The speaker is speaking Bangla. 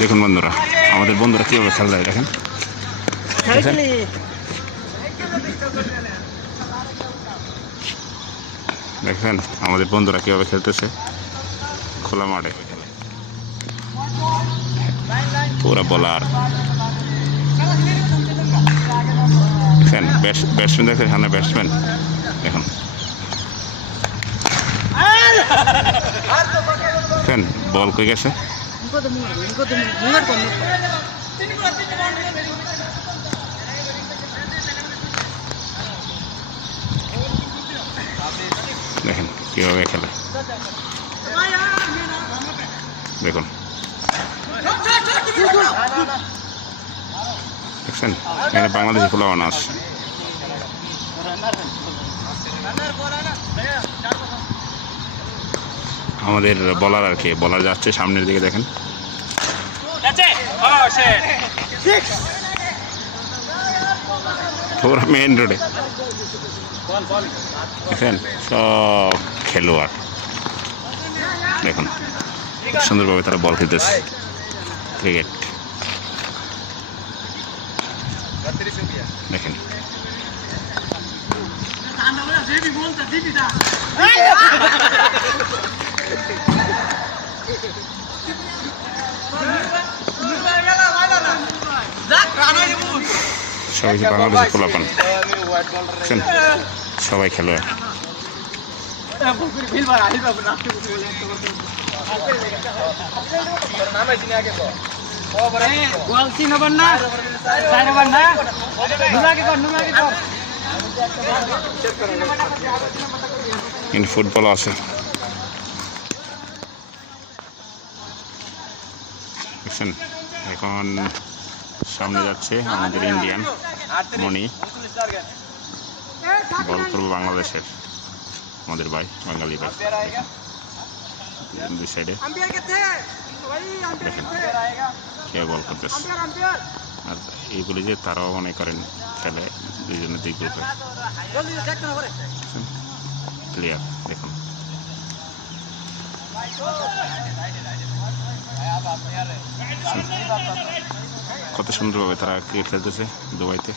দেখুন বন্ধুরা আমাদের বন্ধুরা কীভাবে খেলা যায় দেখেন। দেখেন আমাদের বন্ধুরা কীভাবে খেলতেছে খোলা মাঠে। পুরা বলার দেখেন ব্যাটসম্যান দেখেন সামনে ব্যাটসম্যান দেখুন। দেখেন বল কই গেছে? ఇంకోటి ముంగడు ఇంకోటి ముంగడు కొన్ని দেখেন কীভাবে খেলে দেখুন দেখছেন এখানে বাংলাদেশি খোলা বানা আছে আমাদের বলার আর কি বলার যাচ্ছে সামনের দিকে দেখেন মেন রোডে দেখেন সব খেলোয়াড় দেখুন খুব সুন্দরভাবে তারা বল খেলতেছে ক্রিকেট দেখেন সবাই যে বাংলাদেশে খোলাপান দেখছেন সবাই খেলোয়াড় গোয়াল তিন দেখছেন এখন সামনে যাচ্ছে আমাদের ইন্ডিয়ান মণি বল করব বাংলাদেশের আমাদের ভাই, বাঙালি ভাই। দুই সাইডে দেখেন, কে বল করতেছে। আর এইগুলি যে তারাও মনে করেন খেলে দুইজনে দুই গ্রুপে ক্লিয়ার দেখুন। কত সুন্দর হবে তারা ক্রিকেট খেলতেছে দুবাইতে।